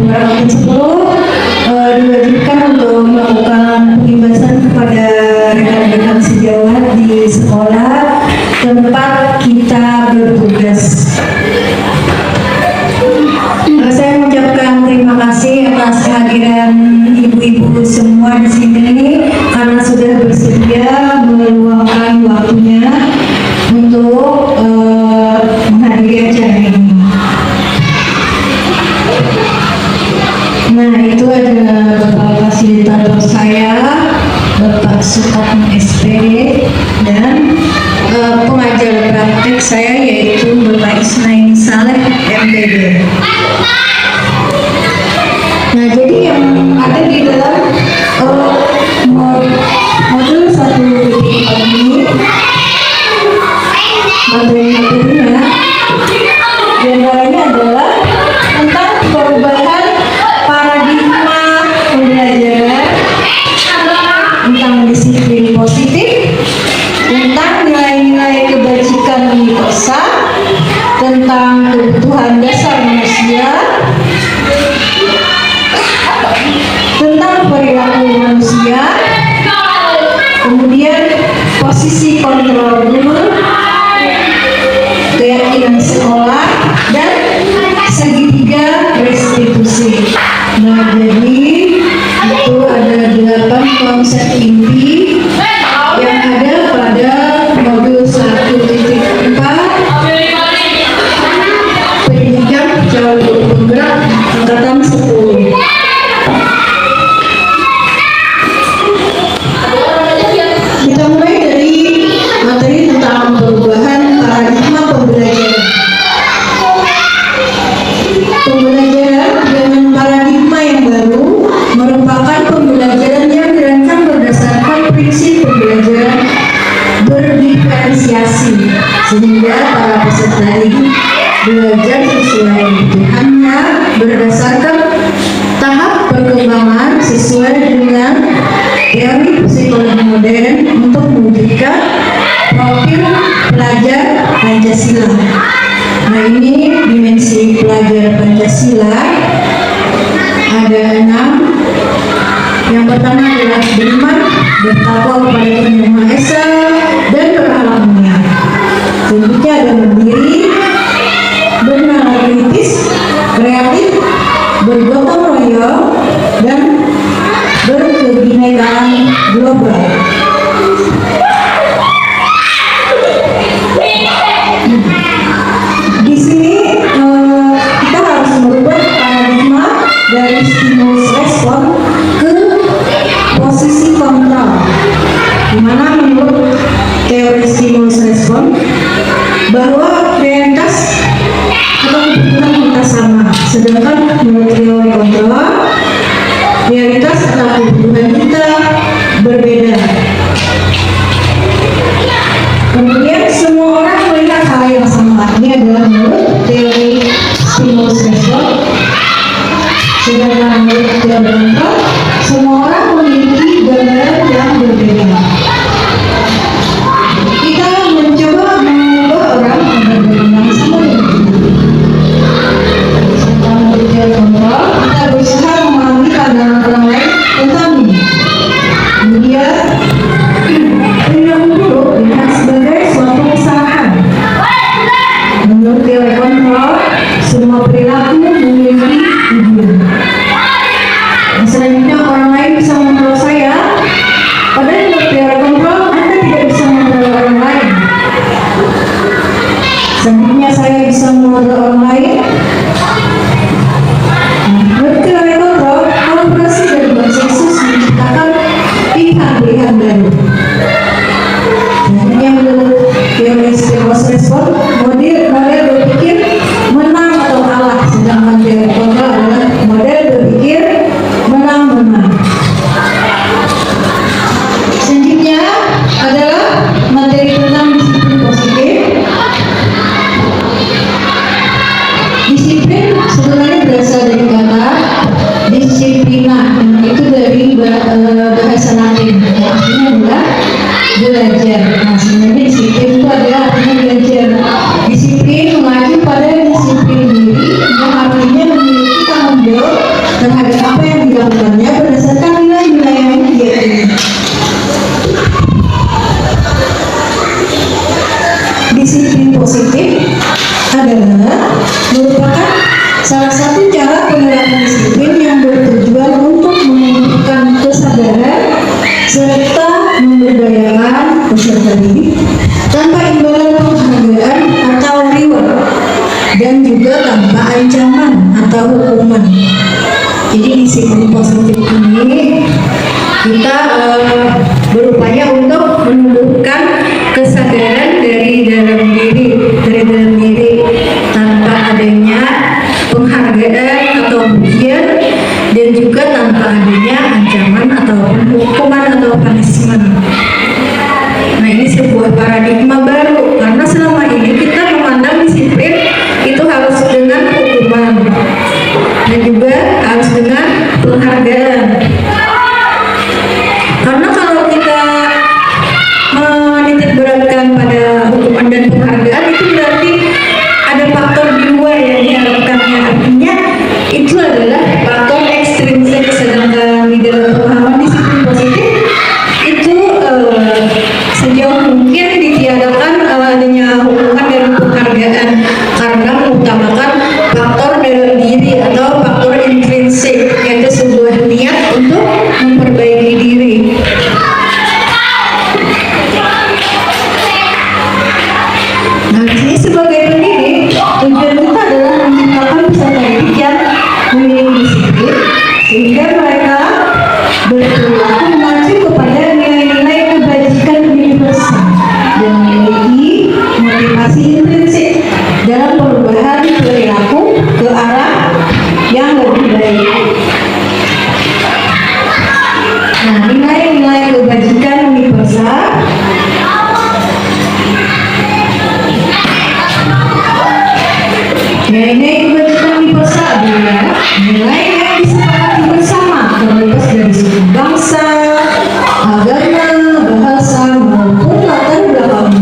diwajibkan untuk melakukan pengimbasan kepada rekan-rekan sejawat di sekolah tempat kita bertugas. Saya mengucapkan terima kasih atas kehadiran ibu-ibu semua di sini karena sudah bersedia meluangkan waktunya untuk menghadiri acara ini. Nah, itu adalah Bapak fasilitator saya, Bapak Sutatmo SPD, dan pengajar praktek saya yaitu Bapak Isnaini Saleh MPD. Nah, jadi yang ada di dalam modul 1.4 ini materi-materinya diantaranya adalah tentang perubahan paradigma pembelajaran, tentang disiplin positif, tentang nilai-nilai kebajikan universal, tentang kebutuhan dasar manusia, tentang perilaku manusia, kemudian posisi kontrol guru, keyakinan sekolah, dan segitiga restitusi. Nah, jadi itu ada 8 konsep inti yang ada pada modul 1.4 pendidikan jauh bergerak angkatan 10. Kita mulai dari materi tentang perubahan paradigma pembelajaran. Pembelajaran dengan paradigma yang baru merupakan pembelajaran yang dirancang berdasarkan prinsip pembelajaran berdiferensiasi, sehingga para peserta didik belajar sesuai kebutuhannya berdasarkan tahap perkembangan sesuai dengan teori psikologi modern untuk mewujudkan profil pelajar Pancasila. Nah, ini dimensi pelajar Pancasila ada 6. Yang pertama adalah beriman, bertakwa kepada Tuhan Yang Maha Esa, dan berakhlak mulia. Selanjutnya ada berdiri, bernalar kritis, kreatif, bergotong royong, dan berkebinekaan global. Di sini kita harus merubah paradigma dari stimulus respon ke posisi kontrol, dimana menurut teori stimulus respon bahwa realitas atau kebutuhan kita sama, sedangkan menurut teori kontrol realitas atau kebutuhan kita berbeda. Kemudian semua orang melihat hal yang sama. Ini adalah menurut teori stimulus respon. Sedangkan menurut teori kontrol, semua orang memiliki gambaran yang berbeda. Kita mencoba mengubah orang agar berkembang sama dengan kita. Sedangkan menurut teori kontrol, kita berusaha memahami pandangan orang lain tentang ini. Kemudian perilaku buruk dilihat sebagai suatu kesalahan. Menurut teori kontrol, semua perilaku memiliki tujuan. Selanjutnya orang lain bisa mengontrol saya, padahal menurut teori kontrol Anda tidak bisa mengontrol orang lain. Selanjutnya saya bisa mengontrol orang lain. Menurut teori kontrol, kolaborasi dan konsensus menciptakan pilihan-pilihan baru. Selanjutnya menurut teori stimulus respon, model berpikir menang atau kalah, sedangkan teori kontrol adalah model berpikir menang-menang. Selanjutnya adalah materi tentang disiplin positif. Disiplin sebenarnya berasal dari kata disiplina, itu dari bahasa Latin, artinya adalah belajar. Nah, sebenarnya disiplin itu adalah artinya belajar. Disiplin mengacu pada disiplin diri yang artinya memiliki tanggung jawab satu cara penerapan disiplin yang bertujuan untuk menumbuhkan kesadaran serta memberdayakan peserta didik tanpa imbalan penghargaan atau reward, dan juga tanpa ancaman atau hukuman. Jadi disiplin positif ini kita berupaya untuk menumbuhkan kesadaran dari dalam diri tanpa adanya penghargaan atau pujian, dan juga tanpa adanya ancaman atau hukuman atau punishment. Nah, ini sebuah paradigma baru karena selama ini kita memandang disiplin itu harus dengan hukuman dan juga harus dengan penghargaan. Karena kalau kita menitik beratkan pada hukuman dan penghargaan, itu berarti ada faktor di luar yang diharapkannya. Artinya itu adalah faktor ekstrinsik, sedangkan di dalam pemahaman disiplin positif itu sejauh mungkin ditiadakan adanya hukuman dan penghargaan karena mengutamakan faktor dalam diri atau faktor intrinsik, yaitu sebuah niat untuk memperbaiki diri. Nah, di sini sebagai pendidik, tujuan kita adalah menciptakan peserta didik yang memiliki disiplin sehingga mereka berperilaku mengacu kepada nilai-nilai kebajikan universal dan memiliki motivasi intrinsik dalam perubahan perilaku ke arah yang lebih baik. Nah, nilai-nilai kebajikan universal nilai-nilai kebajikan universal adalah nilai yang disepakati bersama, terlepas dari suku bangsa, agama, bahasa, maupun latar belakang.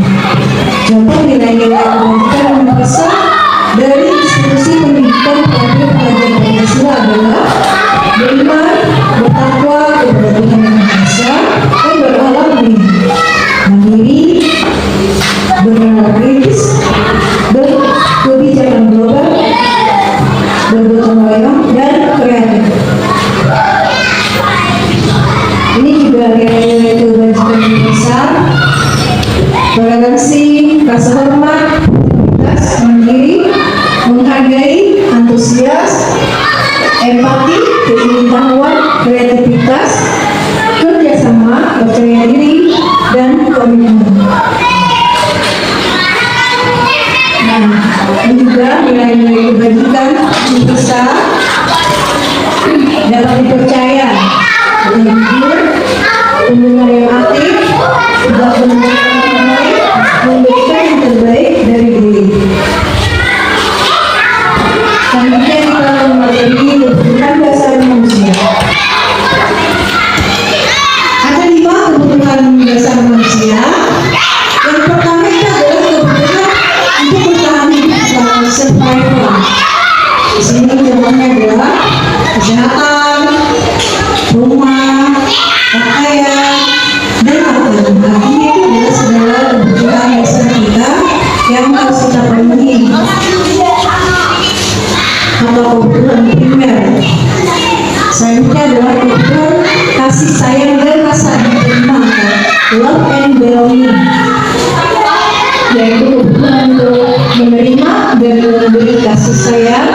Contoh nilai-nilai kebajikan universal dari institusi pendidikan pada pelajar Pancasila adalah beriman, bertakwa kepada Tuhan Yang Maha Esa, dan berakhlak mulia, mandiri, bernalar kritis, berkebijakan global, bergotong royong, dan kreatif. Ini juga nilai-nilai kebajikan universal: toleransi, rasa hormat, integritas, mandiri, menghargai, antusias, empati, keingintahuan, kreativitas, kerjasama, percaya diri, dan komitmen. Nah, ini juga nilai-nilai kebajikan universal dapat dipercaya, jujur, pendengar yang aktif, tidak menunjukkan yang baik, memberikan yang terbaik dari diri. Selanjutnya kita mempelajari kebutuhan dasar manusia. Ada 5 kebutuhan dasar manusia. Yang pertama itu adalah kebutuhan untuk bertahan hidup atau survival. Di sini contohnya adalah kesehatan, rumah, pakaian, dan makanan. Artinya itu adalah segala kebutuhan dasar kita yang harus kita penuhi atau kebutuhan primer. Selanjutnya adalah kebutuhan kasih sayang dan rasa diterima, love and belonging, yaitu kebutuhan untuk menerima dan memberi kasih sayang,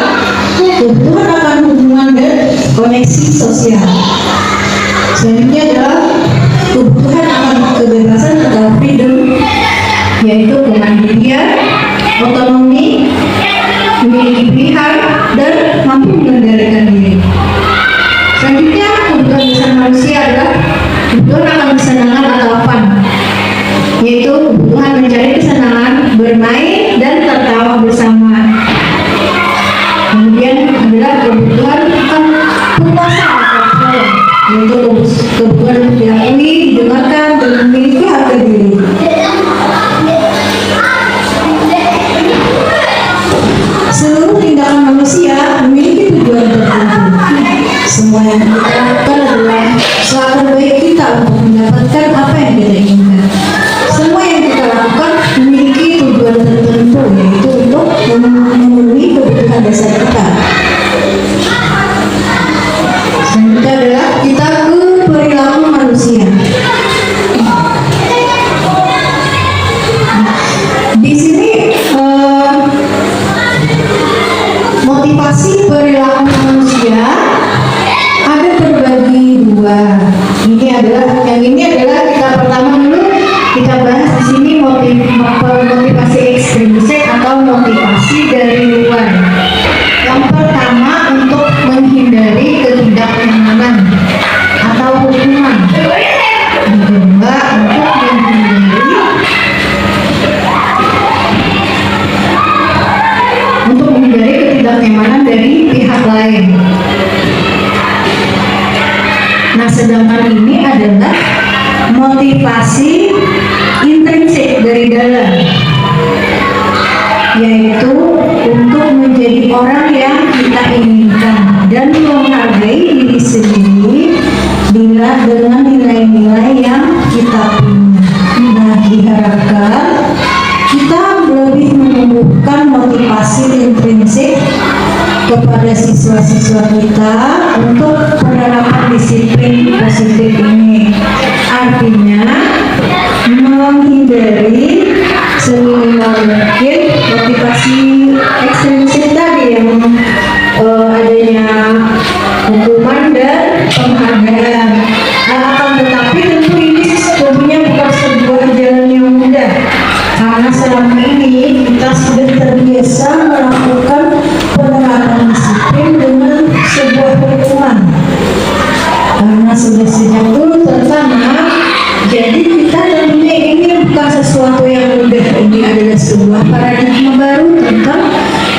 kebutuhan akan hubungan dan koneksi sosial. Selanjutnya adalah kebutuhan akan kebebasan atau freedom, yaitu kemandirian, otonomi, memiliki pilihan, dan mampu mengendalikan diri. Selanjutnya, kebutuhan dasar manusia adalah kebutuhan akan kesenangan atau fun, yaitu kebutuhan mencari kesenangan, bermain, dan tertawa bersama. Kemudian Motivasi perilaku manusia ada terbagi dua. Yang ini adalah kita pertama dulu kita bahas di sini motivasi ekstrinsik atau motivasi dari luar. Yang pertama untuk menghindari ketidaknyamanan atau hukuman. Yang kedua untuk menghindari ketidaknyamanan dari pihak lain. Nah, sedangkan ini adalah motivasi intrinsik dari dalam, yaitu untuk menjadi orang yang kita inginkan dan menghargai diri sendiri dengan nilai-nilai yang kita punya. Nah, diharapkan kita lebih menumbuhkan motivasi intrinsik kepada siswa-siswa kita untuk penerapan disiplin positif ini. Artinya menghindari seminimal mungkin motivasi ekstrinsik tadi yang adanya hukuman dan penghargaan. Akan tetapi tentu ini tentunya bukan sebuah jalan yang mudah, karena selama ini kita sudah terbiasa melakukan penerapan disiplin dengan sebuah hukuman, karena sudah sejak dulu tertanam. Jadi kita tentunya ini bukan sesuatu yang mudah. Ini adalah sebuah paradigma baru tentang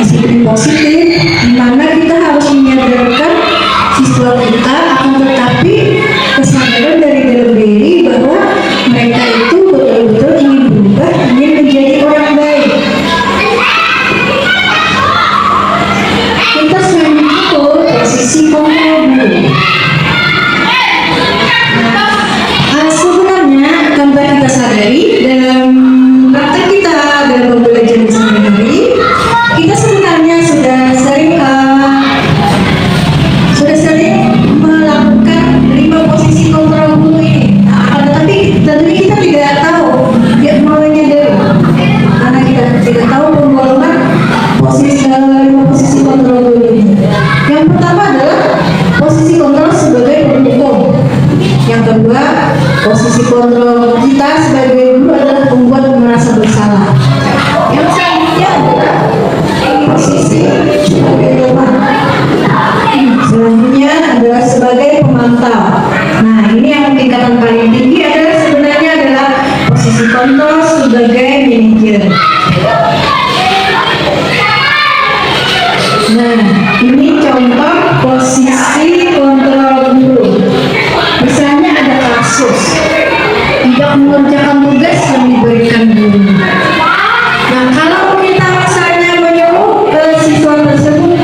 disiplin positif, di mana kita harus menyadarkan siswa kita, akan tetapi kesadaran dari dalam diri bahwa mereka itu betul-betul ingin berubah, ingin menjadi orang baik. Kita selanjutnya posisi kontrol dulu. Sebenarnya tanpa kita sadari dalam praktek kita dalam pembelajaran sehari-hari, kita sebenarnya sudah sering melakukan 5 posisi kontrol dulu ini. Tetapi tentunya kita tidak tahu dia maunya dulu, karena kita tidak tahu pembuatan 5 posisi kontrol dulu ini. Yang pertama adalah posisi kontrol sebagai pendukung. Yang kedua, posisi kontrol kita sebagai guru adalah membuat merasa bersalah. Yang selanjutnya adalah posisi sebagai teman. Selanjutnya adalah sebagai pemantau. Nah, ini yang tingkatan paling tinggi sebenarnya adalah posisi kontrol sebagai manajer. Nah, ini contoh posisi kontrol guru. Misalnya ada kasus tidak mengerjakan tugas yang diberikan guru. Nah, kalau kita misalnya menyuruh siswa tersebut,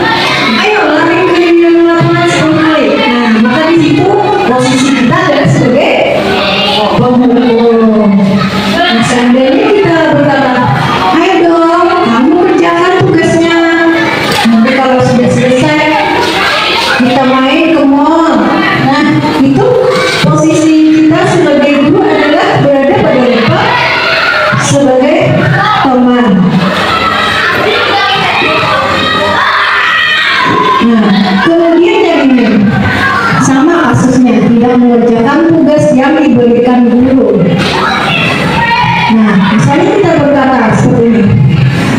ayo lari keliling lapangan 10 kali. Nah, maka di situ posisi kita adalah sebagai pemukul. Nah, seandainya kita berkata, ayo dong, kamu kerjakan tugasnya. Nanti kalau sudah selesai, kita main ke mall. Nah, itu posisi kita sebagai guru adalah berada pada level sebagai teman. Nah, kemudian yang ini sama kasusnya, tidak mengerjakan tugas yang diberikan guru. Nah, misalnya kita berkata seperti ini,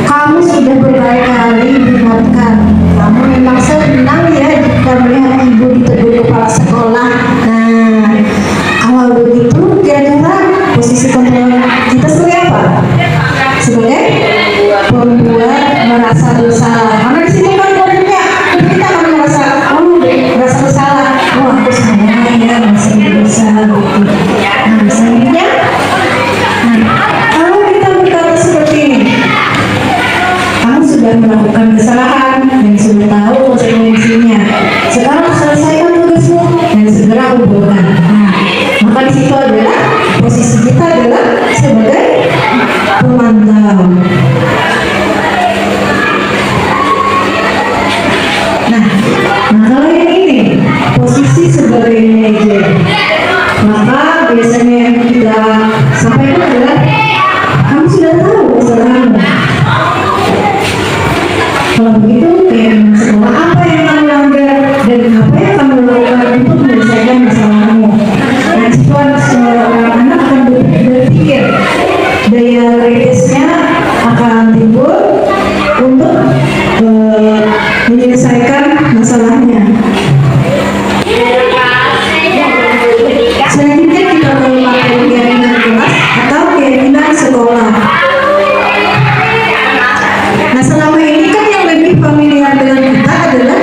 kamu sudah berkali-kali diingatkan, kamu memang senang ya jika melihat ibu ditegur kepala sekolah. Nah, kalau begitu kira-kira posisi kontrol kita sebagai apa? Sebagai pembuat merasa bersalah. Karena di sini kan kodenya kita akan merasa, oh masalahnya. Selanjutnya kita memakai keyakinan kelas atau keyakinan sekolah. Nah, selama ini kan yang lebih familiar dengan kita adalah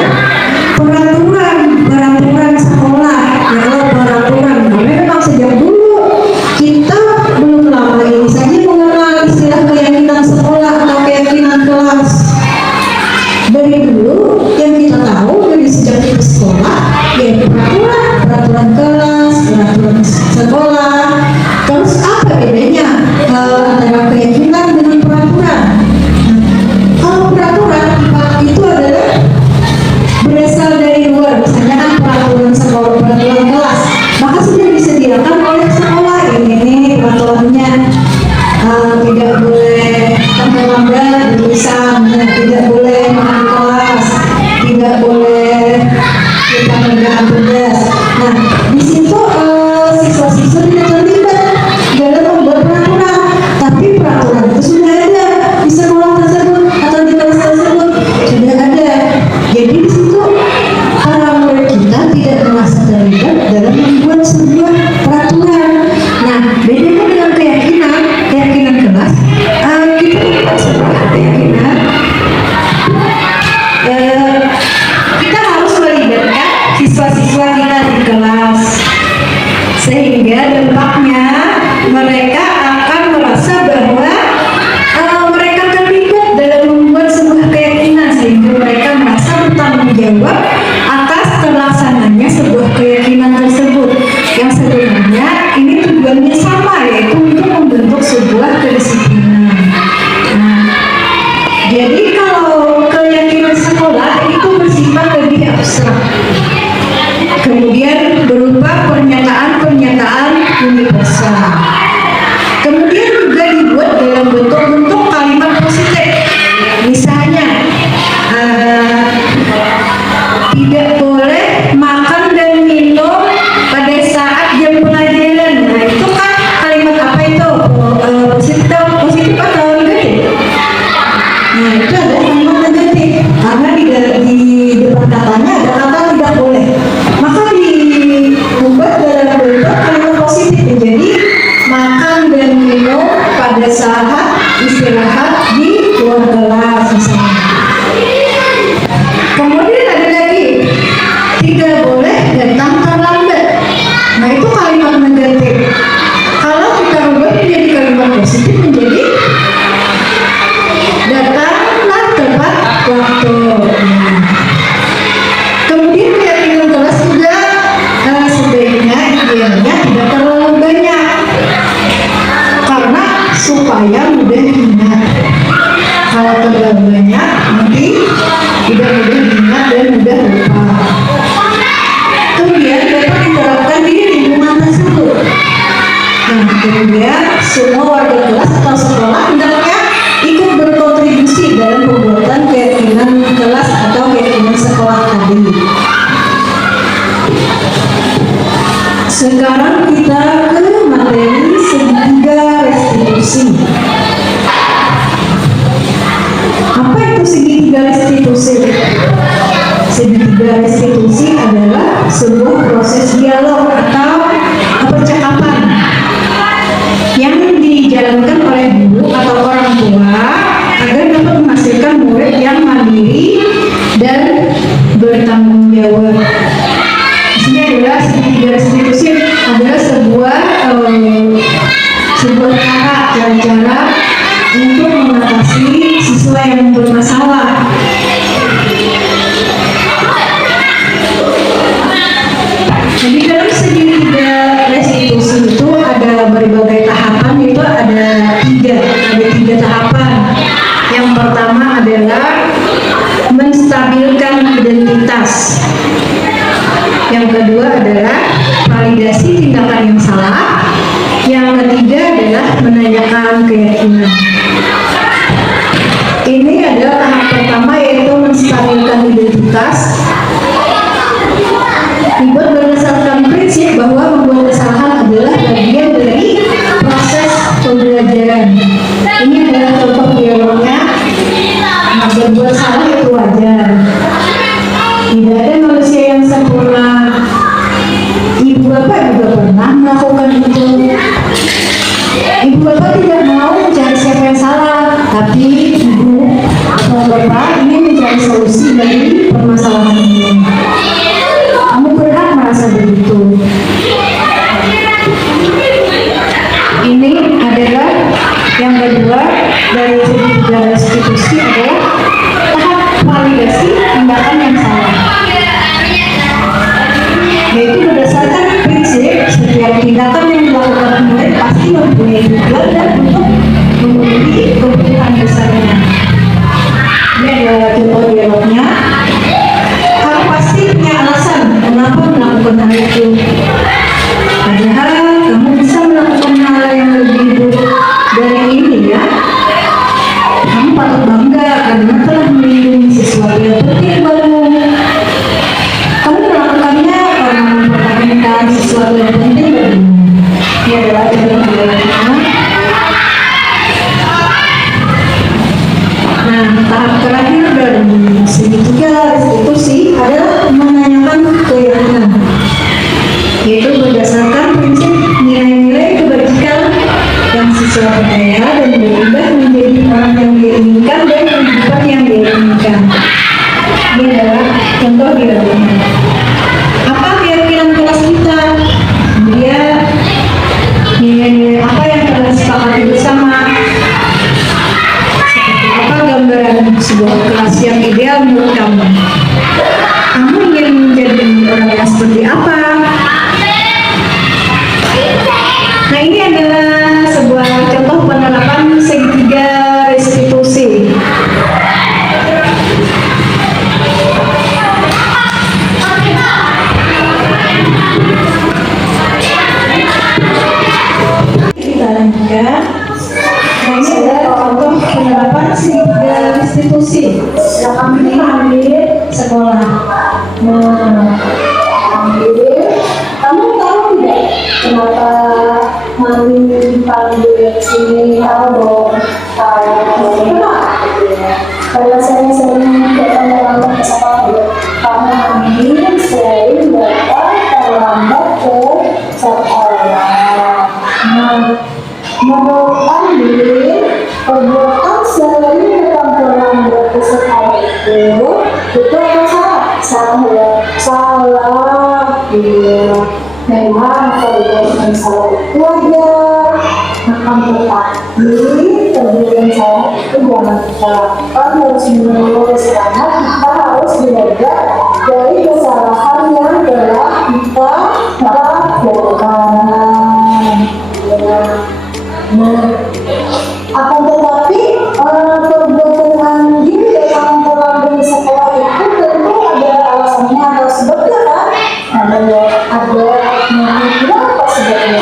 peraturan sekolah. Ya, kalau peraturan, memang sejak dulu kita belum lama ini saja mengenal istilah keyakinan sekolah atau keyakinan kelas. Dari dulu yang kita tahu dari sejak kita sekolah, ya peraturan kelas, peraturan sekolah. Terus apa bedanya antara keyakinan dengan peraturan? Kalau peraturan itu adalah berasal dari luar, misalnya kan peraturan sekolah, peraturan kelas, maka sudah disediakan oleh sekolah. Ini peraturannya, tidak boleh terlambat tulisan, tidak boleh makan kelas, tidak boleh kita mengerjakan tugas. Nah, di situ siswa-siswa tidak terlibat dalam membuat peraturan, tapi peraturan itu sudah ada di sekolah tersebut atau di kelas tersebut sudah ada. Jadi di situ para murid kita tidak merasa terlibat dalam membuat sebuah peraturan. Nah, bedanya dengan keyakinan kelas, kita membuat sebuah keyakinan, kita harus melibatkan siswa-siswa kita di kelas, sehingga dampaknya mereka akan merasa bahwa mereka terlibat dalam membuat sebuah keyakinan, sehingga mereka merasa bertanggung jawab atas terlaksananya sebuah keyakinan tersebut, yang sebenarnya ini tujuannya sama, yaitu untuk membentuk sebuah kedisiplinan. Nah, jadi kalau keyakinan sekolah itu bersifat lebih abstrak, kemudian berupa pernyataan-pernyataan universal, kemudian juga dibuat dalam bentuk-bentuk kalimat positif. Misalnya, tidak boleh makan dan minum pada saat jam pelajaran. Nah, itu kan kalimat apa itu? Positif atau negatif? Nah, itu adalah kalimat negatif, karena di depan katanya ada kata tidak boleh, maka diubah dalam bentuk kalimat positif menjadi makan dan minum pada saat istirahat di luar kelas misalnya. Kemudian ada lagi, tidak boleh datang terlambat. Nah, itu kalimat negatif. Kalau kita ubah menjadi kalimat positif menjadi datanglah tepat waktu. Kemudian keyakinan kelas juga sebaiknya idealnya tidak terlalu banyak, karena supaya mudah diingat. Kalau terlalu banyak nanti tidak mudah diingat dan mudah lupa. Kemudian dapat diterapkan di lingkungan tersebut. Nah, kemudian semua warga kelas atau sekolah hendaknya ikut berkontribusi dalam pembuatan keyakinan kelas atau keyakinan sekolah tadi. Sekarang kita ke materi segitiga restitusi. Apa itu segitiga restitusi? Segitiga restitusi adalah sebuah proses dialog atau percakapan yang dijalankan oleh guru atau orang tua agar dapat menghasilkan murid yang mandiri dan bertanggung jawab. Ini adalah segitiga restitusi adalah sebuah cara untuk mengatasi siswa yang bermasalah. Jadi dalam segitiga restitusi itu ada berbagai tahapan, yaitu ada tiga tahapan. Yang pertama adalah menstabilkan identitas. Yang kedua adalah validasi tindakan yang salah. Yang ketiga adalah menanyakan keyakinan. Ini adalah tahap pertama, yaitu menstabilkan identitas. Dibuat berdasarkan prinsip bahwa membuat kesalahan adalah bagian dari proses pembelajaran. Ini adalah contoh dialognya. Berbuat salah itu wajar. Tidak solusi dari permasalahan ini. Kamu berhak merasa begitu. Ini adalah yang kedua dari segitiga restitusi adalah tahap validasi tindakan yang salah. Yaitu berdasarkan prinsip setiap tindakan yang dilakukan murid pasti mempunyai tujuan dan untuk memenuhi kebutuhan besarnya. Ini adalah contoh dialognya. Kamu pasti punya alasan kenapa melakukan hal itu. Padahal kamu bisa melakukan hal yang lebih buruk dari ini ya. Kamu patut bangga karena telah melindungi sesuatu yang penting baru. Kamu melakukannya karena mempertahankan sesuatu yang penting baru. Ini adalah contoh dialognya. Nah, tahap terakhir dari segitiga restitusi adalah menanyakan keyakinan, yaitu berdasarkan prinsip nilai-nilai kebajikan yang sesuai budaya dan berubah menjadi orang yang diinginkan dan kehidupan yang diinginkan. Ini adalah contoh dialognya. Apa keyakinan kelas kita? Kemudian nilai-nilai apa yang telah disepakati bersama? Apa gambaran sebuah kelas yang ideal menurut kamu? Kamu ingin menjadi orang yang seperti apa? Nah, ini adalah sebuah contoh penerapan segitiga restitusi. Kita lanjutkan. Nah, ini adalah contoh penerapan segitiga restitusi. Kami ambil sekolah. Kamu tahu tidak kenapa Mami panggil sini? Tahu? Kenapa? Karena saya sering datang terlambat ke sekolah. Karena Mami sering datang terlambat ke sekolah. Menurut Mami, perbuatan sering datang terlambat ke sekolah itu apa salah? Salah. Iya. Memang perbuatan salah itu wajar. Akan tetapi perbuatan salah itu jangan kita lakukan terus-menerus karena kita harus belajar dari kesalahan yang telah kita lakukan. Ya. Nah, akan tetapi perbuatan anjing datang terlambat di sekolah itu tentu ada alasannya atau sebabnya kan? Ada kenapa sebabnya?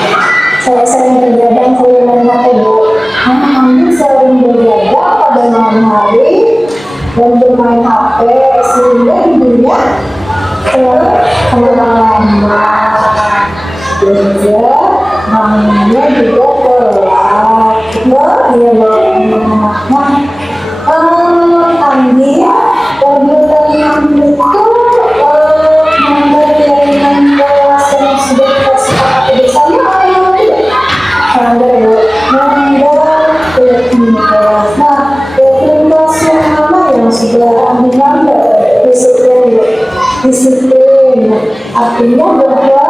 Saya sering berjaga, saya melihat ibu anjing sering berjaga pada malam hari dan bermain HP sehingga tidurnya terlambat. Juga bangunnya juga telat. Dia ambil perbuatan ambil itu membagikan kelas yang sudah disepakati bersama atau tidak? Melanggar keyakinan kelas. Nah, keyakinan kelas yang mana yang sudah ambil disiplin artinya bahwa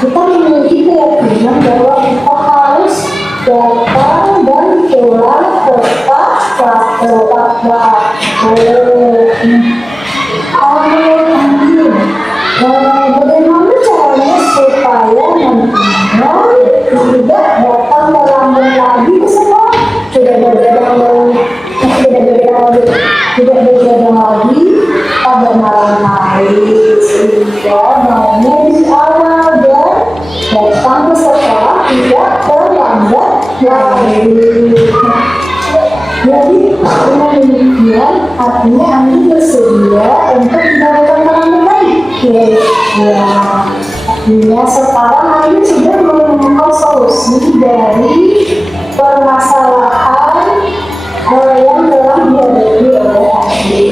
kita memiliki keyakinan bahwa kita harus datang dan pulang tepat waktu. Bagaimana caranya supaya nantinya tidak datang terlambat lagi ke sekolah, tidak bergadang lagi pada malam hari, sehingga bangunnya di awal dan datang ke sekolah tidak terlambat lagi. Jadi dengan demikian artinya Anda bersedia untuk tidak terlambat lagi. Ya, artinya sekarang Anda sudah menemukan solusi dari permasalahan yang telah dihadapi oleh Andi.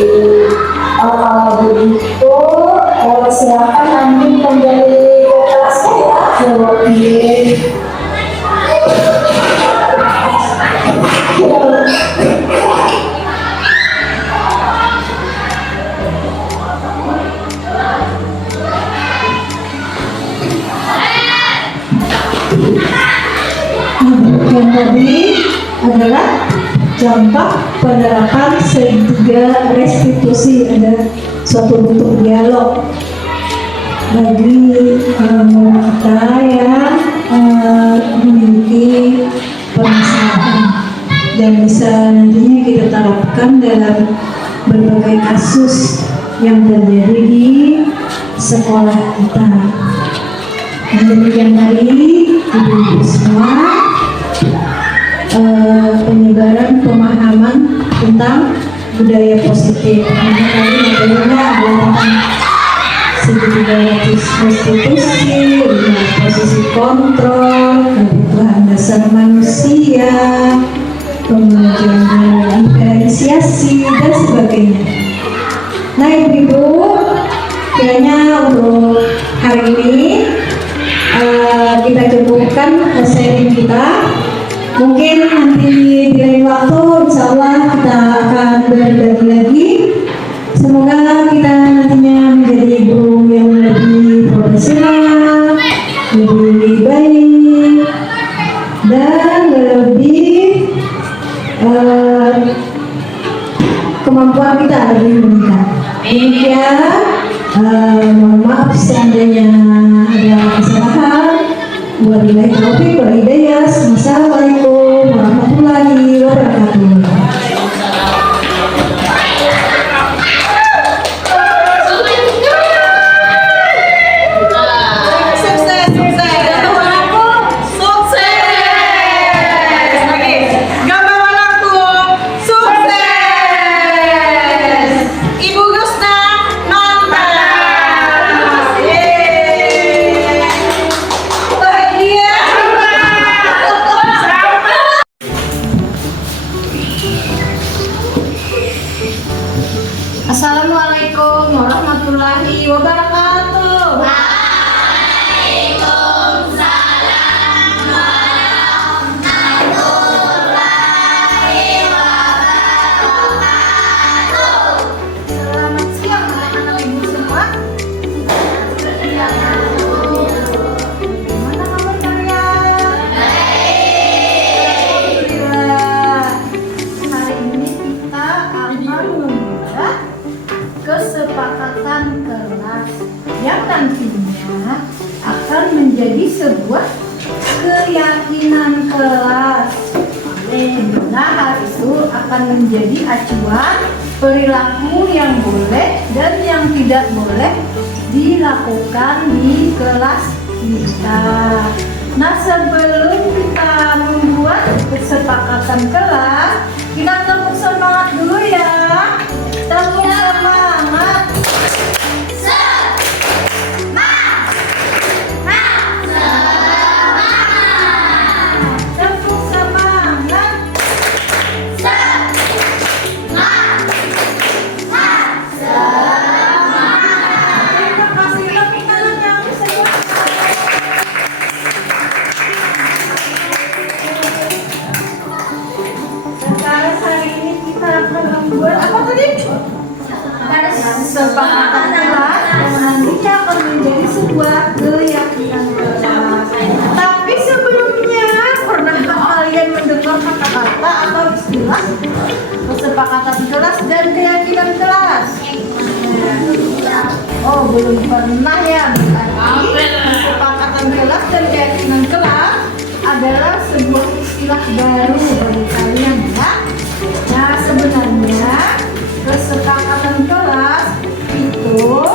Kalau begitu, silakan Andi kembali ke kelasnya ya. tadi adalah dampak penerapan segitiga restitusi, ada suatu bentuk dialog bagi kita yang memiliki permasalahan dan bisa nantinya kita terapkan dalam berbagai kasus yang terjadi di sekolah kita. Dan demikian tadi ibu-ibu semua penyebaran pemahaman tentang budaya positif. Tadi materinya adalah tentang segitiga restitusi, posisi kontrol, kebutuhan dasar manusia, kemudian diferensiasi dan sebagainya. Nah ibu-ibu, kiranya untuk hari ini kita cukupkan sharing kita. Mungkin nanti di lain waktu insya Allah kita akan berbagi lagi. Semoga kita nantinya menjadi guru yang lebih profesional, lebih baik, dan lebih kemampuan kita lebih meningkat. Demikian, mohon maaf seandainya ada kesalahan. Wabillahi taufiq wal hidayah. Assalamualaikum warahmatullahi wabarakatuh. Assalamualaikum warahmatullahi wabarakatuh. Selamat siang anak-anak ibu semua. Gimana kabar kalian? Alhamdulillah. Hari ini kita akan membahas kesepakatan kelas yang nantinya akan menjadi sebuah keyakinan kelas, di mana hal itu akan menjadi acuan perilaku yang boleh dan yang tidak boleh dilakukan di kelas kita. Nah, sebelum kita membuat kesepakatan kelas, kita tepuk semangat dulu ya. Tepuk semangat. Tepuk semangat. Terima kasih tepuk tangan yang semua. Sekarang hari ini kita akan membuat apa tadi? Kesepakatan kelas yang nantinya akan menjadi sebuah keyakinan kelas. Tapi sebelumnya, pernahkah kalian mendengar kata-kata atau istilah kesepakatan kelas dan keyakinan kelas? Oh, belum pernah ya. Berarti kesepakatan kelas dan keyakinan kelas adalah sebuah istilah baru bagi kalian ya. Nah, sebenarnya kesepakatan kelas itu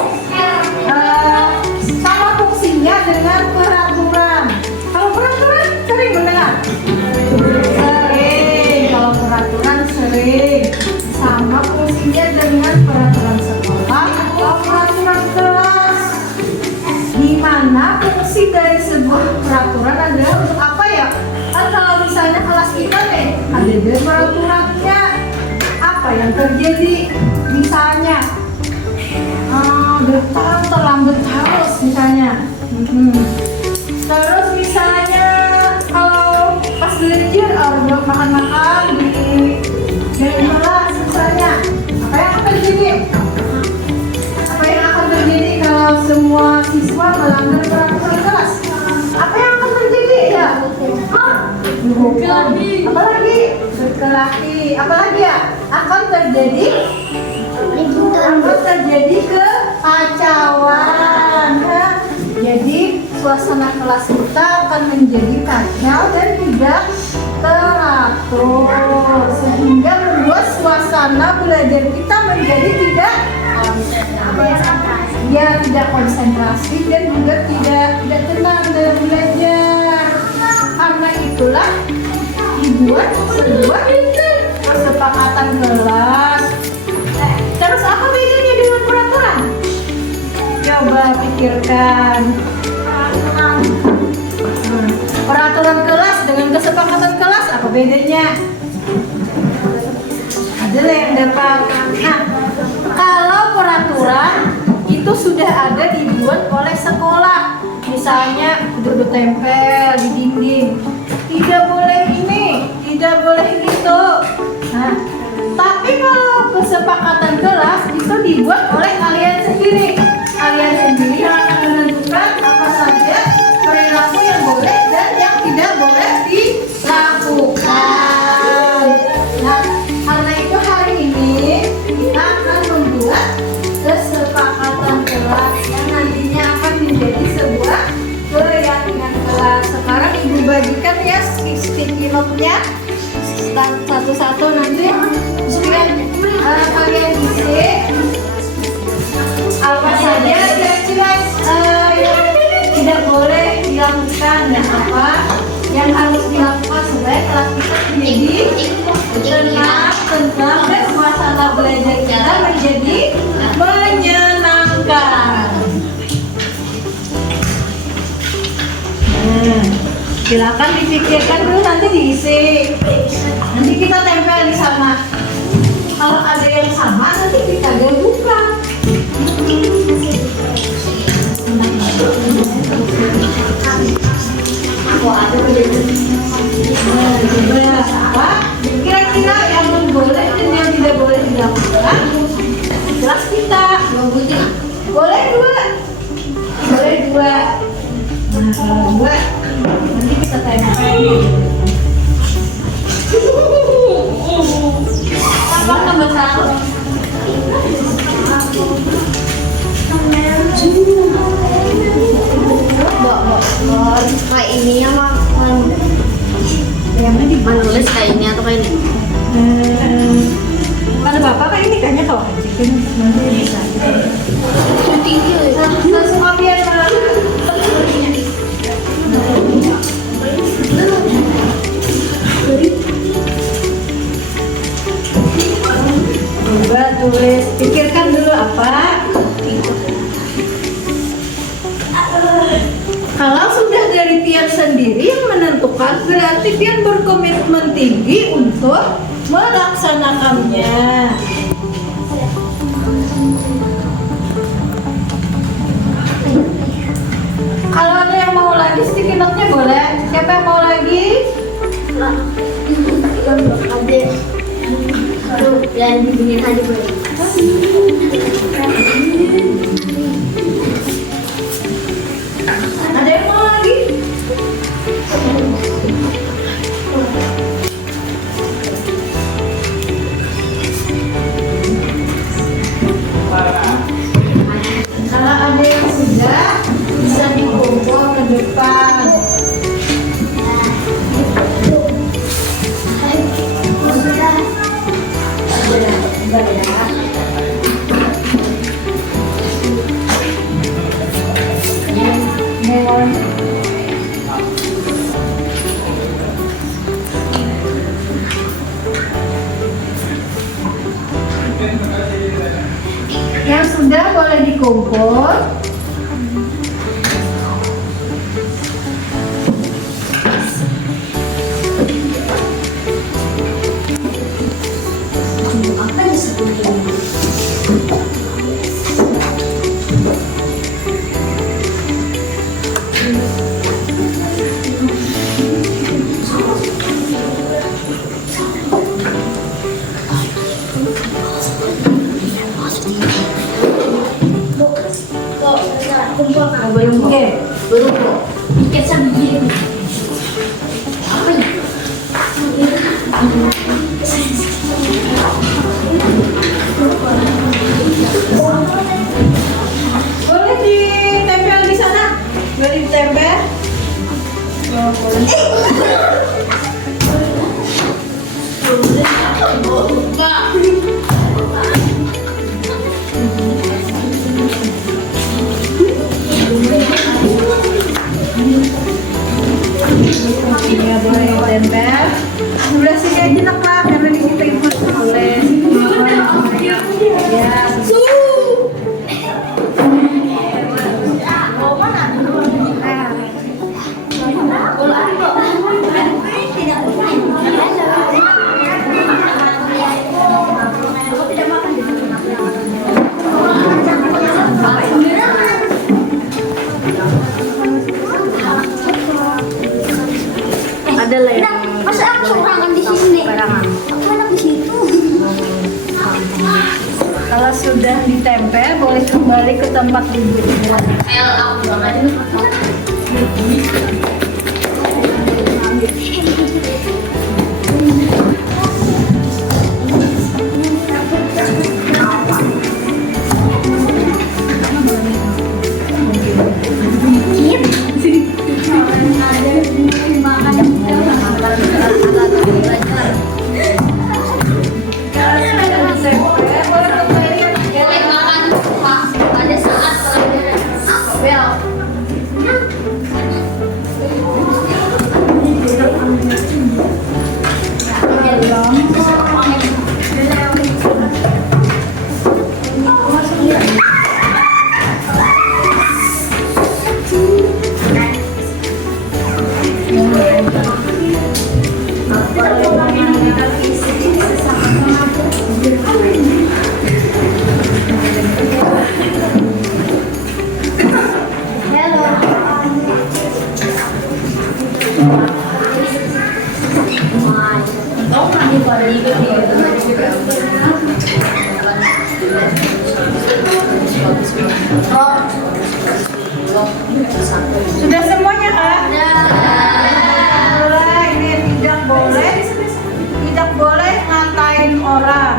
sama fungsinya dengan peraturan. Kalau peraturan sering mendengar? Sering. Kalau peraturan sering. Sama fungsinya dengan peraturan sekolah atau peraturan kelas. Di mana fungsi dari sebuah peraturan adalah untuk apa ya? Kan kalau misalnya kelas kita nih ada peraturannya, apa yang terjadi? Misalnya depan terlambat harus misalnya. Terus misalnya kalau pas belajar belum makan di kelas misalnya, apa yang akan terjadi? Apa yang akan terjadi kalau semua siswa melanggar peraturan kelas? Apa yang akan terjadi ya? Dihukum Apalagi berkelahi. Apalagi ya? Akan terjadi kekacauan. Ya. Jadi suasana kelas kita akan menjadi kacau dan tidak teratur, sehingga membuat suasana belajar kita menjadi tidak konsentrasi dan juga tidak tenang dalam belajar. Karena itulah dibuat sebuah kesepakatan kelas. Terus apa bedanya dengan peraturan? Coba pikirkan. Peraturan kelas dengan kesepakatan kelas apa bedanya? Adalah yang dapat. Nah, kalau peraturan itu sudah ada dibuat oleh sekolah, misalnya udah tempel di dinding, tidak boleh ini, tidak boleh itu. Nah, tapi kalau kesepakatan kelas itu dibuat oleh kalian sendiri. Kalian sendiri yang akan menentukan apa saja perilaku yang boleh dan yang tidak boleh dilakukan. Nah, karena itu hari ini kita akan membuat kesepakatan kelas yang nantinya akan menjadi sebuah keyakinan kelas. Sekarang ibu bagikan ya sticky note-nya satu-satu, nanti kalian isi apa saja kira-kira yang tidak boleh dilakukan dan apa yang harus dilakukan supaya kelas kita menjadi tenang dan suasana belajar kita menjadi menyenangkan. Silakan dipikirkan dulu, nanti diisi. Nanti kita tempel di sana. Kalau ada yang sama nanti kita gabungkan. Apa? Kira-kira yang boleh dan yang tidak boleh dilakukan kelas kita. Boleh dua. Nah, kalau dua nanti kita tempel. Apa tambah satu? Kayak ini yang Yang ini menulis kayak ini atau kayak ini? Pada bapak kan ini kayaknya kalau kecil nanti bisa. Tinggi ya. Terus kopian coba tulis, pikirkan dulu apa. Kalau sudah dari Pian sendiri yang menentukan, berarti Pian berkomitmen tinggi untuk melaksanakannya. Kalau ada yang mau lagi, sticky note-nya boleh. Siapa yang mau lagi? Ada yang dibingin aja boleh. Ada yang mau lagi? Kalau ada yang sudah, bisa dikumpul ke depan. Sudah ya. Memang yang sudah boleh dikumpul. Apa yang disebutnya? Oke. Baru kok. Ikat sambil. Apa ya? Ini boleh ditempel. Sebelah sini aja nak Pak, karena di situ ibu boleh. Ya. Ada lah yang Masa aku sorangan di sini? barangan. Aku anak di situ. Kalau sudah ditempel, boleh kembali ke tempat duduknya. Aku banget. Ada saat bel. Sudah semuanya Kak? Mulai ini tidak boleh ngatain orang.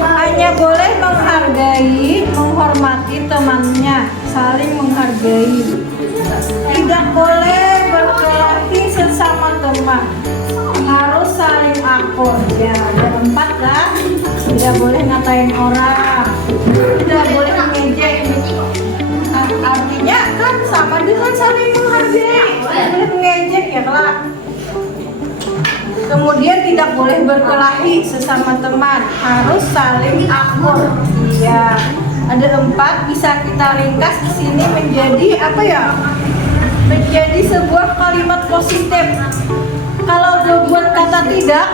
Hanya boleh menghargai, menghormati temannya, saling menghargai. Tidak boleh berkelahi sesama teman. Harus saling akur. Ya, ada 4 kan? Tidak boleh ngatain orang. Tidak boleh mengejek. Artinya kan sama dengan saling menghargai. Tidak boleh mengejek ya kelak. Kemudian tidak boleh berkelahi sesama teman, harus saling akur. Iya. Ada 4, bisa kita ringkas di sini menjadi apa ya? Menjadi sebuah kalimat positif. Kalau buat kata tidak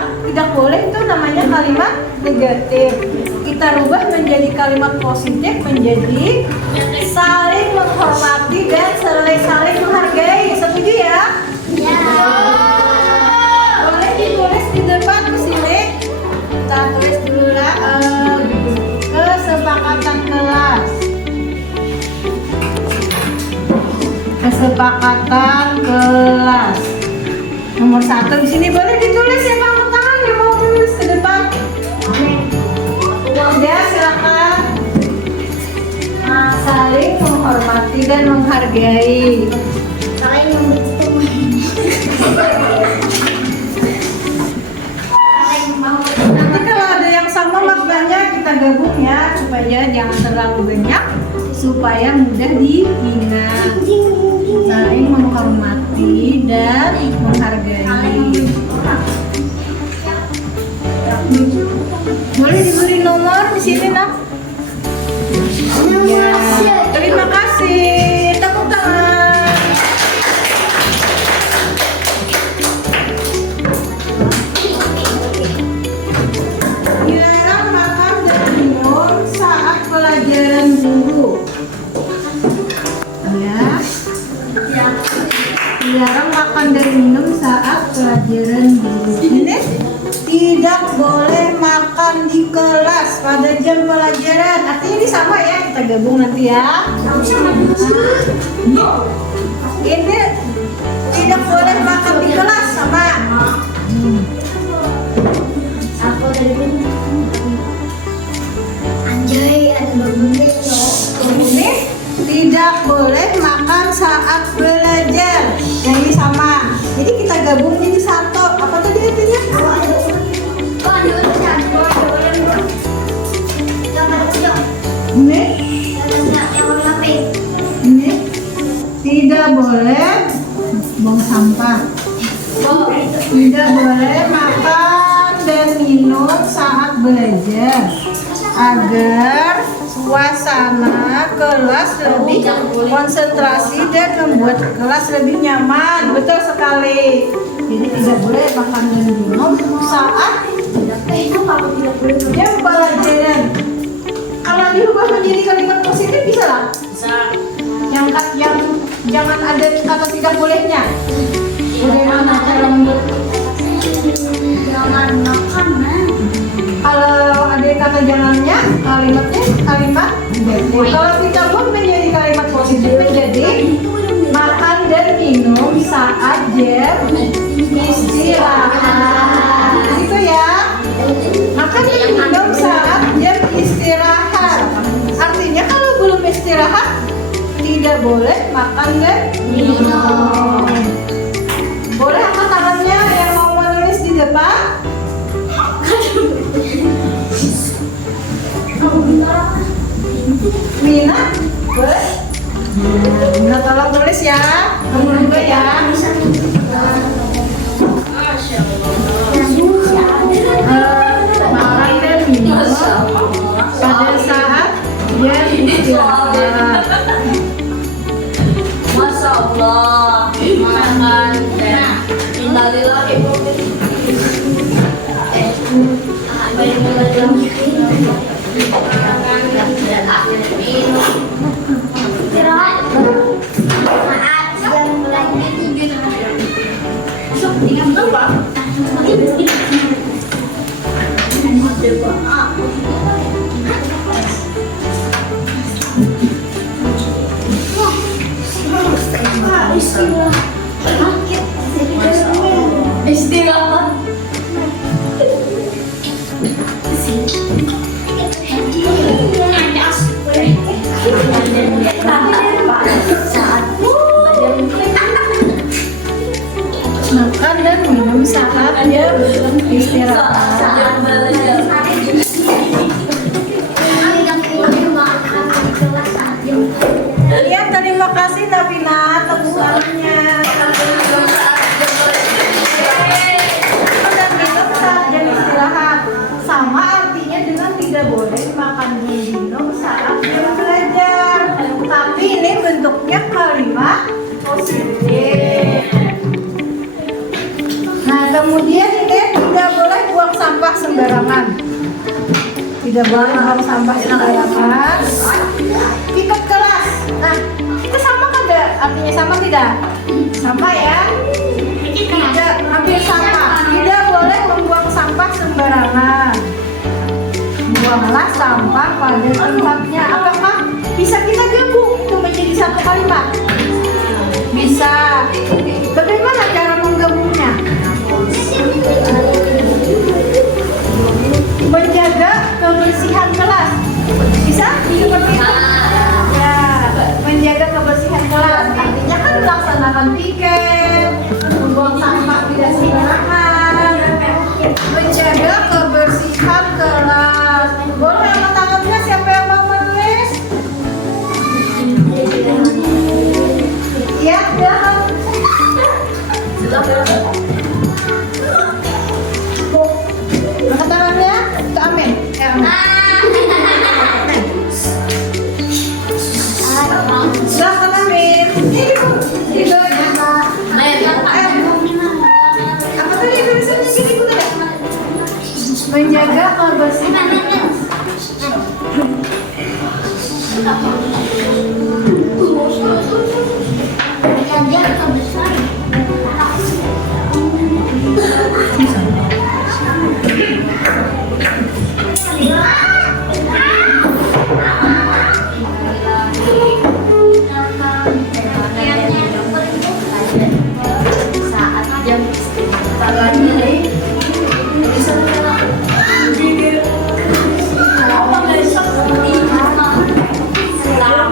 boleh itu namanya kalimat negatif. Kita rubah menjadi kalimat positif menjadi saling menghormati dan saling menghargai. Setuju ya? Ya. Boleh ditulis di depan di sini. Kita tulis dulu lah. Kesepakatan kelas. Kesepakatan kelas. Nomor 1 di sini boleh ditulis ya Pak, angkat tangan yang mau tulis ke depan. Ya silakan. Nah, saling menghormati dan menghargai. Saling membentuk. Nanti kalau ada yang sama maknanya kita gabung ya supaya jangan terlalu banyak, supaya mudah diingat. Saling menghormati dan menghargai. Boleh diberi nomor di sini nak? Ya, terima kasih. Tepuk tangan. Dilarang makan dan minum saat pelajaran guru. Ya. Dilarang makan dan minum saat pelajaran guru. Ini tidak boleh makan di kelas pada jam pelajaran. Artinya ini sama ya, kita gabung nanti ya. Ini tidak boleh makan di kelas sama. Aku dari Anjay, ada bagusnya loh. Ini tidak boleh makan saat belajar. Yang ini gabung jadi satu. Apa tadi artinya? Ini tidak boleh buang sampah. Tidak boleh makan dan minum saat belajar agar suasana kelas lebih konsentrasi dan membuat kelas lebih nyaman. Betul sekali. Jadi tidak boleh makan dan minum saat jam pelajaran. Kalau diubah menjadi kalimat positif bisa lah. Yang jangan ada kata tidak bolehnya. Bagaimana cara membuat? Jangan makan. Kalau ada kata jangannya, kalimat negatif. Kalau kita buat menjadi kalimat positif menjadi makan dan minum saat jam istirahat. Gitu ya. Makan dan minum saat jam istirahat. Artinya kalau belum istirahat tidak boleh makan dan minum. Boleh angkat tangannya yang mau menulis di depan. Mina, boleh? Mina tolong tulis ya. Kamu juga ya. Makan dan minum pada saat dia istirahat. Masya Allah, makan dan innalillahi wa istirahat. Makan dan minum saat dia istirahat. Iya, terima kasih Nabila tepuk tangannya. Dan minum saat jam istirahat sama artinya dengan tidak boleh makan dan minum saat jam belajar. Tapi ini bentuknya kalimat positif. Nah, kemudian ini tidak boleh buang sampah sembarangan. Tidak boleh buang sampah sembarangan. Ikut kelas. Nah, itu sama tidak? Artinya sama tidak? Sama ya. Tidak ambil sampah. Tidak boleh membuang sampah sembarangan. Buanglah sampah pada tempatnya. Apakah bisa kita gabung itu menjadi satu kalimat? Bisa. Bagaimana cara menggabungnya? Menjaga kebersihan kelas. Bisa? Seperti itu? Ya, menjaga kebersihan kelas. Artinya kan melaksanakan piket, membuang sampah tidak sembarangan, menjaga kebersihan kelas. Boleh angkat tangannya siapa yang mau menulis? Ya, silakan. Angkat tangannya, ke Amin. Silakan Amin. Ini apa tadi tulisannya gini Bu tadi? Menjaga kebersihan. Saat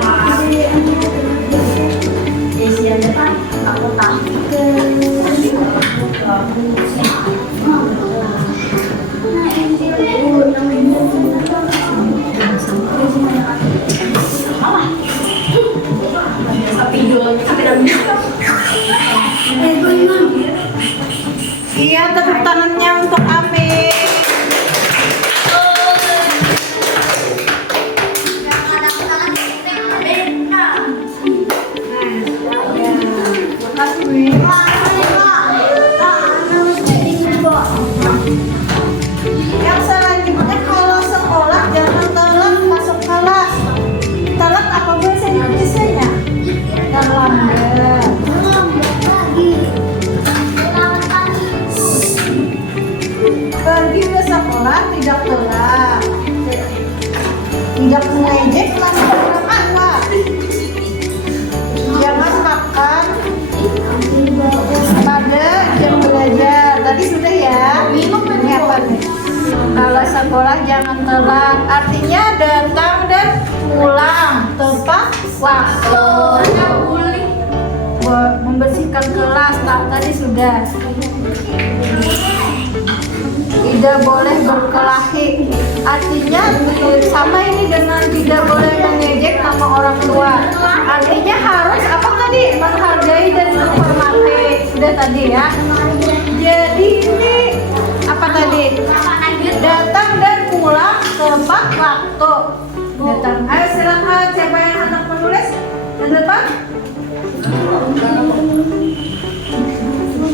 Iya, tepuk tangannya untuk Ame. Yang selanjutnya kalau sekolah jangan telat masuk kelas. Telat apa bahasa Indonesia-nya? Terlambat. Pergi ke sekolah tidak telat. Tidak mengejek masuk dalam akhlak. Jangan makan pada jam belajar. Tadi sudah ya. Ini apa nih? Kalau sekolah jangan telat. Artinya datang dan pulang tepat waktu. Membersihkan kelas. Tadi sudah. Tidak boleh berkelahi. Artinya sama ini dengan tidak boleh mengejek nama orang tua. Artinya harus apa tadi? Menghargai dan menghormati. Sudah tadi ya. Jadi ini apa tadi? Datang dan pulang tepat waktu. Datang. Ayo silakan siapa yang hendak menulis? Yang depan?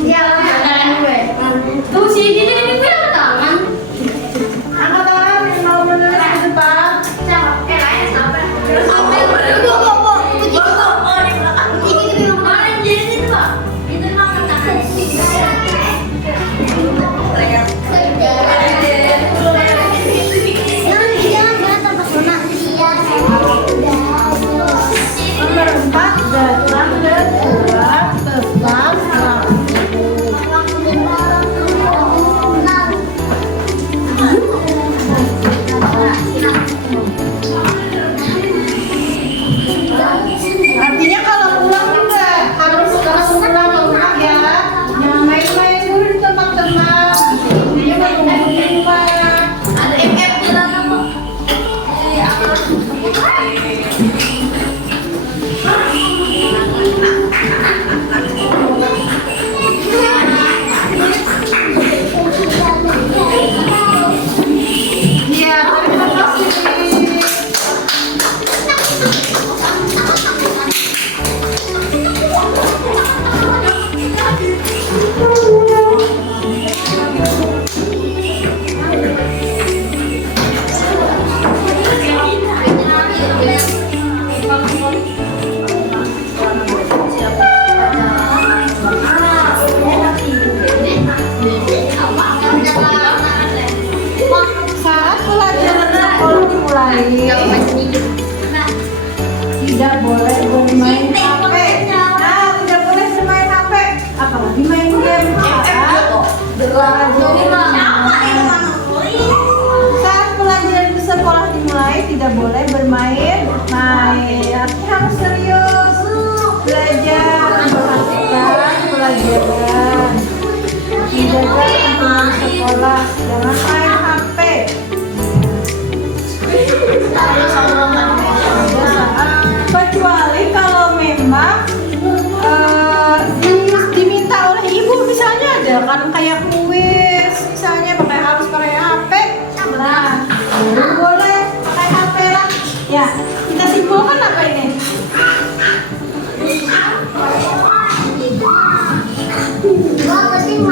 Ya, Tuh si ini punya tangan. Angkat tangan yang mau menulis di depan. Nomor 4, datang dan pulang tepat waktu. Artinya kalau pulang juga harus langsung pulang ke rumah ya. Jangan main-main dulu di tempat teman. Dia mau tunggu di rumah. Ada MF di dalam apa? Iya, terima kasih. Saat pelajaran sekolah dimulai, tidak boleh bermain HP. Nah, tidak boleh bermain HP. Apalagi main game. Saat pelajaran di sekolah dimulai, tidak boleh bermain. Artinya harus serius belajar, memperhatikan pelajaran. Dijaga lingkungan sekolah, jangan main HP. Kecuali kalau memang diminta oleh ibu, misalnya ada kan kayak kuis, misalnya harus pakai HP. Nah, boleh pakai HP lah. Ya, kita simpulkan apa ini?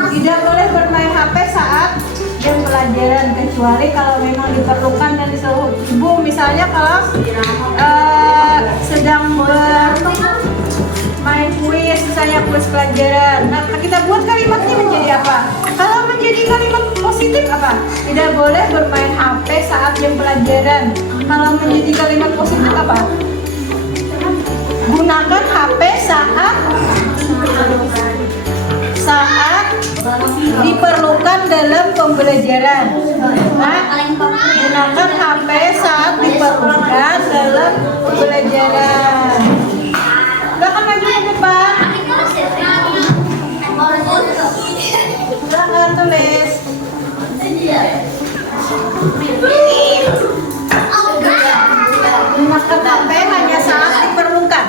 Tidak boleh bermain HP saat jam pelajaran kecuali kalau memang diperlukan dan disuruh ibu, misalnya kalau sedang bermain kuis, misalnya kuis pelajaran. Nah, kita buat kalimatnya menjadi apa? Kalau menjadi kalimat positif apa? Tidak boleh bermain HP saat jam pelajaran. Kalau menjadi kalimat positif apa? Gunakan HP saat diperlukan dalam pembelajaran. Nah, gunakan HP saat diperlukan dalam pembelajaran. Silakan maju ke depan. Silakan tulis. Gunakan HP hanya saat diperlukan.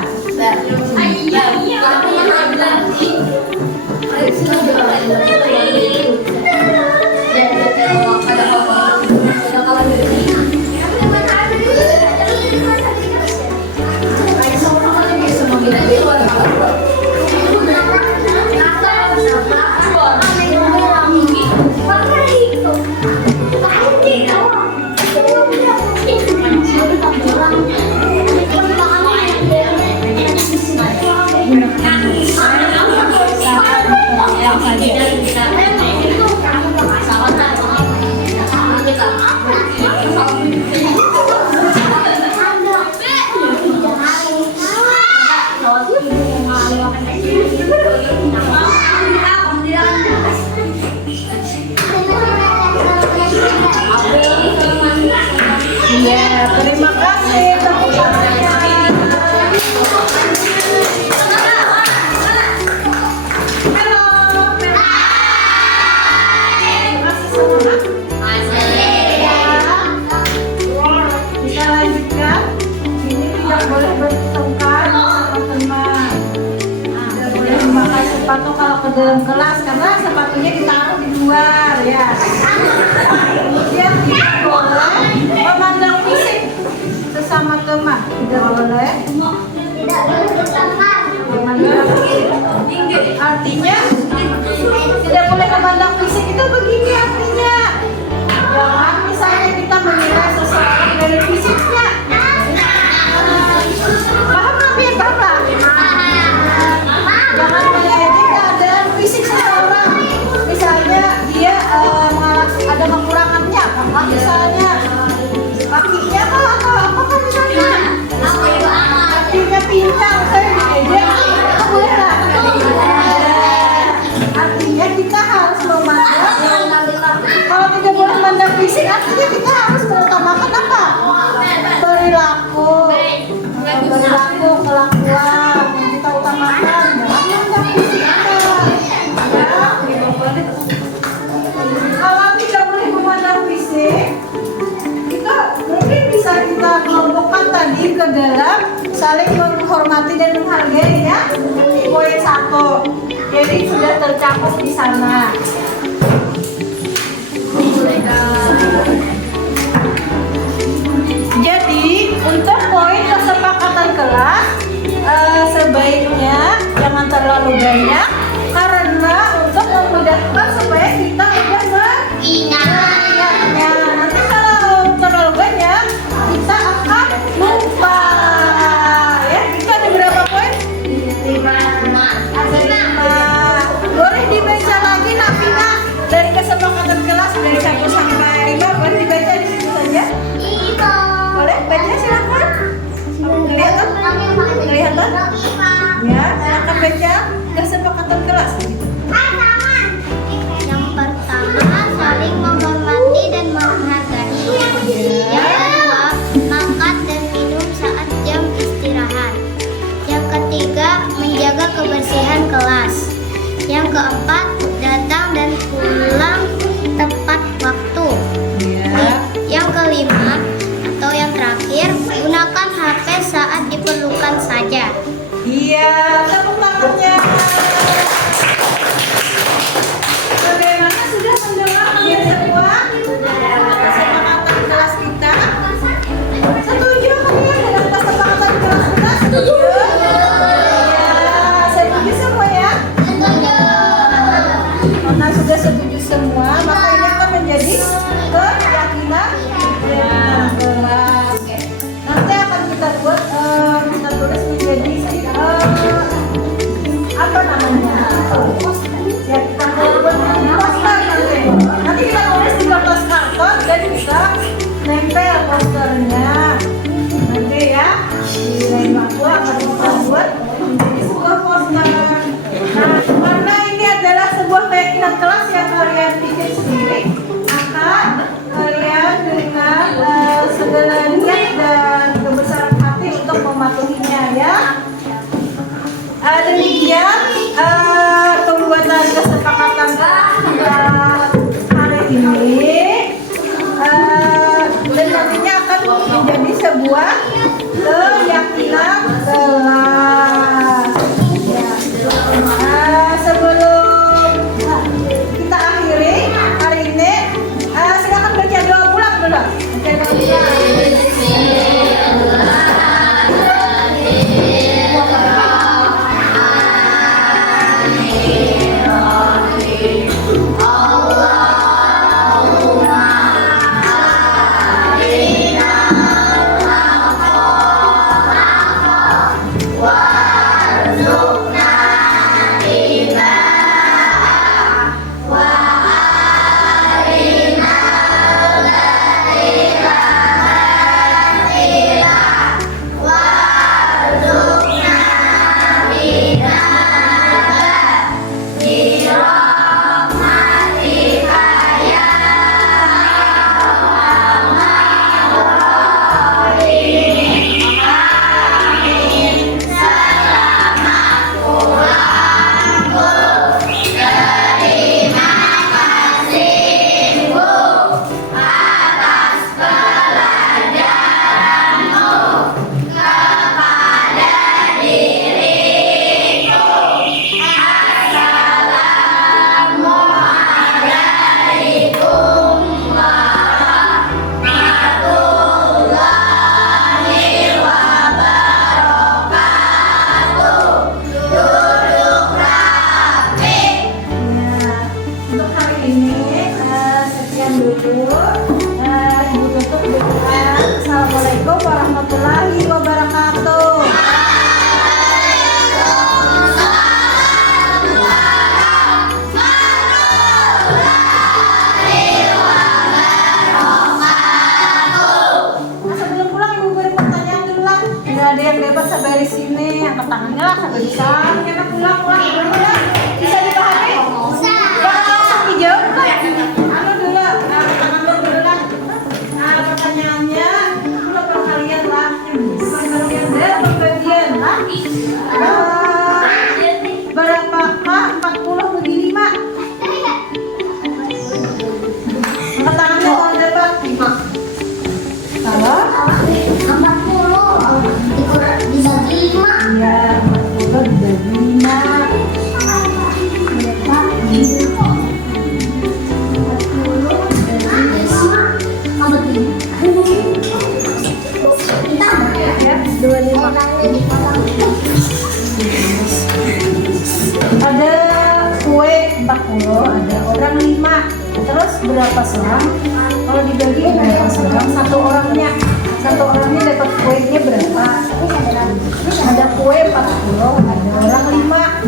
dalam kelas karena sepatunya ditaruh di luar ya. Kemudian tidak boleh memandang fisik sesama teman, tidak boleh Tidak boleh berteman. memandang fisik. Artinya tidak boleh memandang fisik itu begini artinya. Jangan misalnya kita menilai seseorang dari fisiknya. Paham Nabi? Paham? Jangan melihat keadaan fisik seseorang. Misalnya dia ada kekurangannya, apa misalnya kakinya atau apa kan misalnya kakinya pincang, saya diejek, itu boleh nggak? Artinya kita harus memandang. Kalau tidak boleh memandang fisik, artinya kita harus mengutamakan apa? Perilaku, kelakuan yang kita utamakan. Jangan memandang fisik Kalau tidak boleh memandang fisik, kita mungkin bisa kita kelompokkan tadi ke dalam saling menghormati dan menghargai ya. Poin 1. Jadi sudah tercakup di sana. Jadi untuk poin kesepakatan kelas sebaiknya jangan terlalu banyak karena untuk memudahkan supaya kita mudah mengingatnya. Nanti kalau terlalu banyak kita akan lupa. Ya, kita ada berapa poin? 5. Ada 5. Boleh dibaca lagi Nafina dari kesepakatan kelas dari 1 sampai 5 boleh dibaca di situ saja. Boleh baca silakan. Kelihatan? Kelihatan? Ya, silakan baca kesepakatan kelas. Yang pertama, saling menghormati dan menghargai. Yang kedua, makan dan minum saat jam istirahat. Yang ketiga, menjaga kebersihan kelas. Yang keempat, datang dan pulang tepat waktu. Yang kelima, atau yang terakhir, gunakan HP saat diperlukan saja. Iya, tepuk tangannya. Bagaimana sudah mendengar kalian semua? Kesepakatan kelas kita. Setuju kalian dengan kesepakatan kelas kita? Setuju? Ya, setuju semua ya? Karena sudah setuju semua, maka ini akan menjadi keyakinan kelas. Nanti akan kita buat kita tulis menjadi angkat tangannya lah sampai bisa. Kita pulang. Bisa dipahami? Bisa. Dijawab kok ya? Anu dulu, tangan dulu lah. Nah, pertanyaannya, berapa kalian lah? Kalian deh, pembagian lah. Berapakah 40 bagi 5? Angkat tangannya kalau dapat 5. Kalau? 40 dibagi 5. Iya, 40 dibagi 5. Ya, 25. Ada kue 40, ada orang 5. Terus berapa seorang? Kalau dibagi berapa seorang? Satu orangnya dapat kuenya berapa? Ada kue 40, ada orang 5.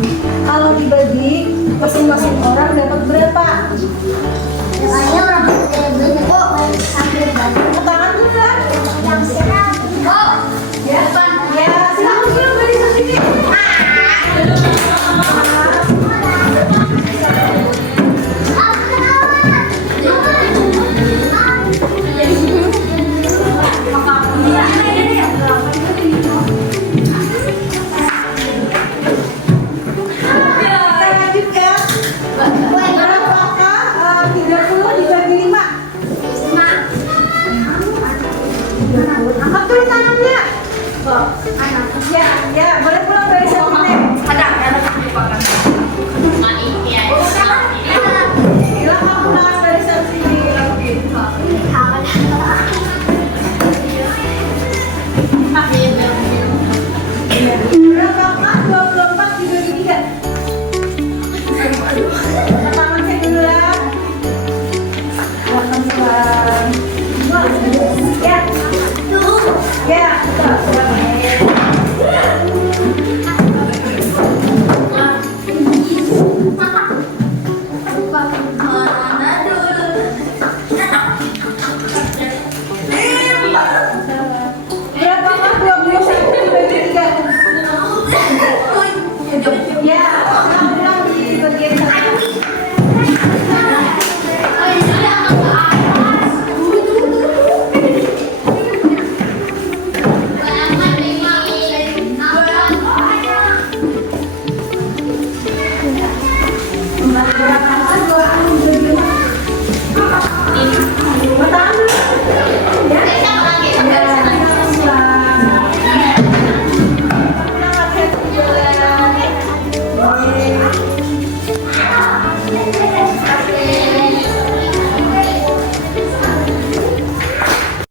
Kalau dibagi masing-masing orang dapat berapa? Tangan dulu kan? Ya, silakan dulu dari sini. Angkat dulu tangannya. Ya, boleh pulang dari sini. Ada lupakan.